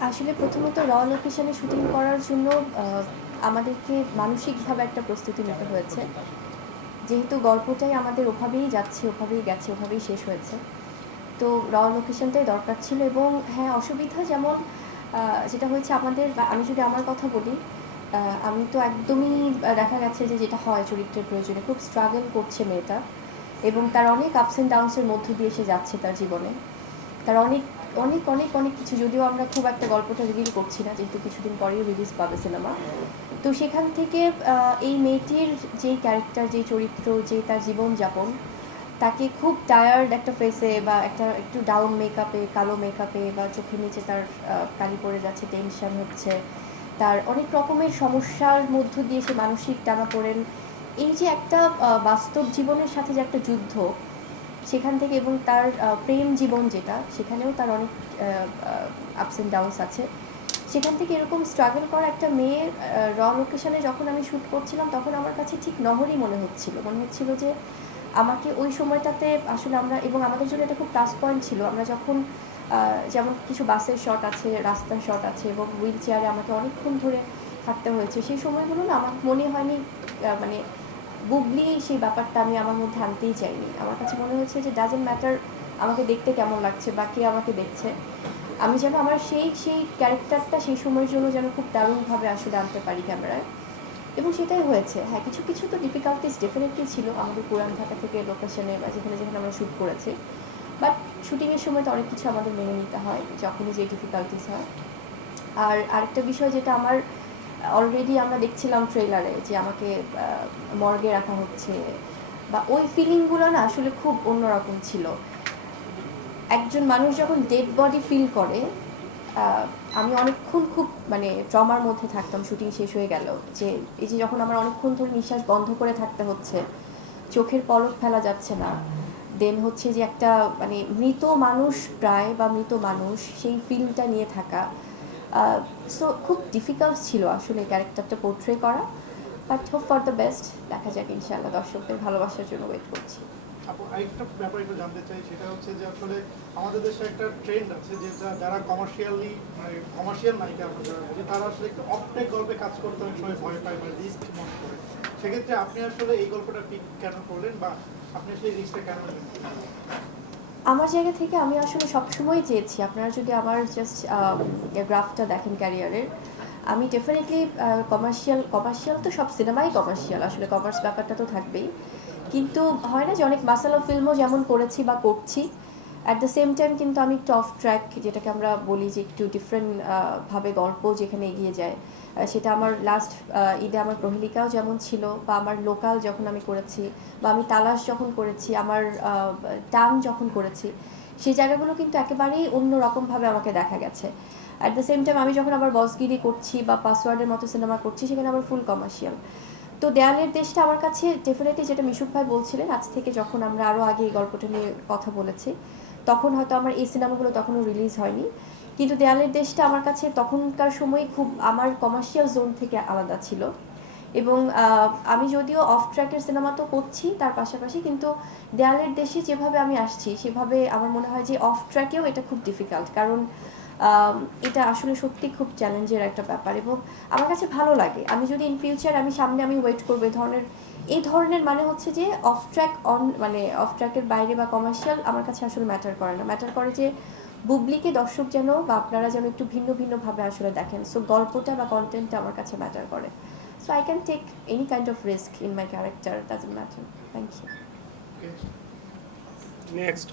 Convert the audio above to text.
আসলে প্রথমত র লোকেশনে শুটিং করার জন্য আমাদেরকে মানসিকভাবে একটা প্রস্তুতি নিতে হয়েছে। যেহেতু গল্পটাই আমাদের ওভাবেই যাচ্ছে, ওভাবেই গেছে, ওভাবেই শেষ হয়েছে। তো র লোকেশনটাই দরকার ছিল এবং হ্যাঁ অসুবিধা যেমন যেটা হয়েছে আমাদের আমি যদি আমার কথা বলি আমি তো একদমই দেখা গেছে যে যেটা হয় চরিত্রের প্রয়োজনে, খুব স্ট্রাগল করছে মেয়েটা এবং তার অনেক আপস অ্যান্ড ডাউন্সের মধ্য দিয়ে সে যাচ্ছে তার জীবনে। তার অনেক অনেক অনেক অনেক কিছু। যদিও আমরা খুব একটা গল্পটা রিভিল করছি না, যেহেতু কিছুদিন পরেই রিলিজ পাবে সিনেমা তো সেখান থেকে এই মেয়েটির যেই ক্যারেক্টার যেই চরিত্র, যে তার জীবনযাপন, তাকে খুব টায়ার্ড একটা ফেসে বা একটা একটু ডাউন মেকআপে কালো মেকআপে বা চোখের নিচে তার কালি পড়ে যাচ্ছে টেনশন হচ্ছে, তার অনেক রকমের সমস্যার মধ্য দিয়ে সে মানসিক টানা পড়েন এই যে একটা বাস্তব জীবনের সাথে যে একটা যুদ্ধ সেখান থেকে এবং তার প্রেম জীবন যেটা, সেখানেও তার অনেক আপস অ্যান্ড ডাউনস আছে। সেখান থেকে এরকম স্ট্রাগল করা একটা মেয়ের র লোকেশনে যখন আমি শ্যুট করছিলাম, তখন আমার কাছে ঠিক নহরই মনে হচ্ছিল। মনে হচ্ছিল যে আমাকে ওই সময়টাতে আসলে আমরা, এবং আমাদের জন্য এটা খুব প্লাস পয়েন্ট ছিল। আমরা যখন যেমন কিছু বাসের শট আছে, রাস্তার শট আছে, এবং হুইল চেয়ারে আমাকে অনেকক্ষণ ধরে থাকতে হয়েছে, সেই সময়গুলো না আমার মনে হয়নি মানে বুবলি সেই ব্যাপারটা আমি আমার মধ্যে আনতেই চাইনি। আমার কাছে মনে হয়েছে যে ডাজেন্ট ম্যাটার আমাকে দেখতে কেমন লাগছে বা কে আমাকে দেখছে, আমি যেন আমার সেই সেই ক্যারেক্টারটা সেই সময়ের জন্য যেন খুব দারুণভাবে আসলে আনতে পারি ক্যামেরায়। এবং সেটাই হয়েছে। হ্যাঁ কিছু কিছু তো ডিফিকাল্টিস ডেফিনেটলি ছিল আমাদের পুরান ঢাকা থেকে লোকেশনে বা যেখানে যেখানে আমরা শ্যুট করেছি। বাট শ্যুটিংয়ের সময় তো অনেক কিছু আমাদের মেনে নিতে হয়, যখনই যে ডিফিকাল্টিস হয়। আর আরেকটা বিষয় যেটা আমার অলরেডি আমরা দেখছিলাম ট্রেলারে যে আমাকে মর্গে রাখা হচ্ছে। বা ওই ফিলিংগুলো না আসলে খুব অন্যরকম ছিল। একজন মানুষ যখন ডেড বডি ফিল করে আমি অনেকক্ষণ খুব মানে ট্রমার মধ্যে থাকতাম, শুটিং শেষ হয়ে গেল। যে এই যে যখন আমার অনেকক্ষণ ধরে নিঃশ্বাস বন্ধ করে থাকতে হচ্ছে, চোখের পলক ফেলা যাচ্ছে না দেন হচ্ছে যে একটা মানে মৃত মানুষ প্রায় বা মৃত মানুষ সেই ফিলটা নিয়ে থাকা সো খুব ডিফিকাল্ট ছিল আসলে এই ক্যারেক্টারটা পোর্ট্রে করা but hope for the best দেখা যাক, ইনশাআল্লাহ দর্শকদের ভালোবাসার জন্য ওয়েট করছি। আপু, আরেকটা ব্যাপার একটু জানতে চাই, সেটা হচ্ছে যে আসলে আমাদের দেশে একটা ট্রেন্ড আছে যেটা যারা কমার্শিয়ালি মানে কমার্শিয়াল নায়িকা আমরা তারা আসলে একটু অপটেক গল্পে কাজ করতে অনেক সময় ভয় পায় বা রিস্ক মনে করে। সেক্ষেত্রে আপনি আসলে এই গল্পটা পিক কেন করলেন বা আপনি সেই রিস্কটা কেন আমার জায়গা থেকে আমি আসলে সবসময় চেয়েছি। আপনারা যদি আমার জাস্ট গ্রাফটা দেখেন ক্যারিয়ারের, আমি ডেফিনেটলি কমার্শিয়াল কমার্শিয়াল তো সব সিনেমাই কমার্শিয়াল আসলে কমার্স ব্যাপারটা তো থাকবেই। কিন্তু হয় না যে অনেক মাসালা ফিল্মও যেমন করেছি বা করছি অ্যাট দ্য সেম টাইম কিন্তু আমি একটু অফ ট্র্যাক যেটাকে আমরা বলি যে একটু ডিফারেন্ট ভাবে গল্প যেখানে এগিয়ে যায়। সেটা আমার লাস্ট ঈদে আমার প্রহেলিকাও যেমন ছিল, বা আমার লোকাল যখন আমি করেছি, বা আমি তালাশ যখন করেছি, আমার টান যখন করেছি, সেই জায়গাগুলো কিন্তু একেবারেই অন্য রকমভাবে আমাকে দেখা গেছে। অ্যাট দ্য সেম টাইম আমি যখন আবার বসগিরি করছি, বা পাসওয়ার্ডের মতো সিনেমা করছি, সেখানে আবার ফুল কমার্শিয়াল তো দেয়ালের দেশটা আমার কাছে ডেফিনেটলি যেটা মিশুক ভাই বলছিলেন, আজ থেকে যখন আমরা আরও আগে এই গল্পটা নিয়ে কথা বলেছি, তখন হয়তো আমার এই সিনেমাগুলো তখনও রিলিজ হয়নি। কিন্তু দেয়ালের দেশটা আমার কাছে তখনকার সময় খুব আমার কমার্শিয়াল জোন থেকে আলাদা ছিল। এবং আমি যদিও অফ ট্র্যাকের সিনেমা তো করছি, তার পাশাপাশি কিন্তু দেয়ালের দেশে যেভাবে আমি আসছি, সেভাবে আমার মনে হয় যে অফ ট্র্যাকেও এটা খুব ডিফিকাল্ট কারণ এটা আসলে সত্যি খুব চ্যালেঞ্জের একটা ব্যাপার এবং আমার কাছে ভালো লাগে। আমি যদি ইন ফিউচার আমি সামনে আমি ওয়েট করব এই ধরনের এই ধরনের মানে হচ্ছে যে অফ ট্র্যাক অন মানে অফ ট্র্যাকের বাইরে বা কমার্শিয়াল আমার কাছে আসলে ম্যাটার করে না। ম্যাটার করে যে বুবলিকে দর্শক যেন বা আপনারা যেন একটু ভিন্ন ভিন্নভাবে আসলে দেখেন। সো গল্পটা বা কন্টেন্টটা আমার কাছে ম্যাটার করে। So I can take any kind of risk in my character doesn't matter thank you next